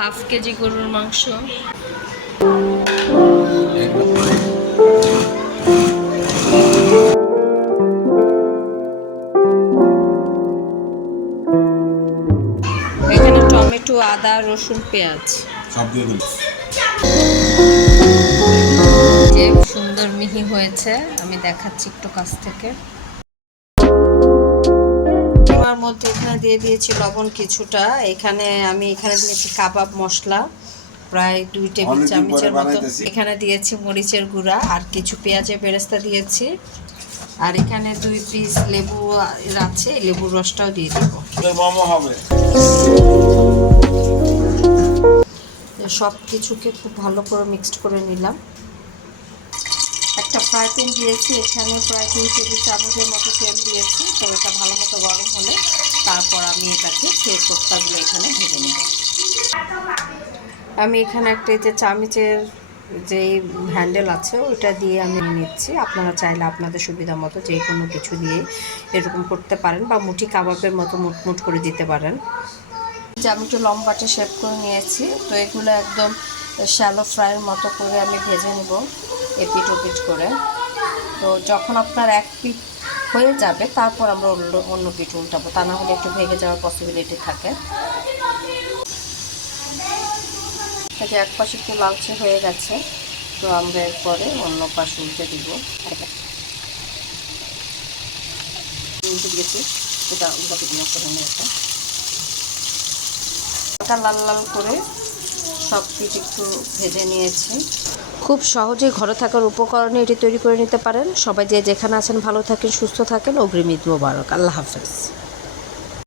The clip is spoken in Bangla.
হাফ কেজি গরুর মাংস। এখানে টমেটো, আদা, রসুন, পেঁয়াজ সব দিয়ে দিন। যে সুন্দর মিহি হয়েছে, আমি দেখাচ্ছি একটু কাছ থেকে। আমার মধ্যে এখানে দিয়ে দিয়েছি লবণ কিছুটা। আমি এখানে দিয়েছি কাবাব মশলা প্রায় 2 টেবিল চামচের মতো। এখানে দিয়েছি মরিচের গুঁড়া আর কিছু পেঁয়াজের বেরেস্তা দিয়েছি। আর এখানে 2 পিস লেবু আছে, লেবুর রসটাও দিয়ে দিব। মোমো হবে। সব কিছুকে খুব ভালো করে মিক্সড করে নিলাম। একটা ফ্রাই প্যান দিয়েছি, এখানে প্রায় 2 টেবিল চামচের মতো তেল দিয়েছি। তো এটা ভালো মতো গরম হলে তারপর আমি এটাকে সেই কোফতাগুলো এখানে ভেজে নেব। আমি এখানে একটা যে চামচের যে হ্যান্ডেল আছে ওটা দিয়ে আমি নিচ্ছি। আপনারা চাইলে আপনাদের সুবিধা মতো যে কোনো কিছু দিয়ে এরকম করতে পারেন বা মুঠি কাবাবের মতো মুটমুট করে দিতে পারেন। যে আমি একটু লম্বাটে শেপ করে নিয়েছি, তো এগুলো একদম শ্যালো ফ্রাইয়ের মতো করে আমি ভেজে নেব এপিট ওপিট করে। তো যখন আপনার এক পিঠ হয়ে যাবে তারপর আমরা অন্য পিঠ উল্টাবো, তা না হলে একটু ভেঙে যাওয়ার পসিবিলিটি থাকে। যে এক পাশে একটু লালচে হয়ে গেছে, তো আমরা এরপরে অন্য পাশ উল্টে দিব। উল্টে দিয়েছি, এটা উল্টাতে দিয়ে করে নিয়েছে। লাল লাল করে সব পিঠ একটু ভেজে নিয়েছি। খুব সহজেই ঘরে থাকার উপকরণে এটি তৈরি করে নিতে পারেন। সবাই যে যেখানে আছেন ভালো থাকেন, সুস্থ থাকেন। অগ্রিম ঈদ মোবারক। আল্লাহ হাফেজ।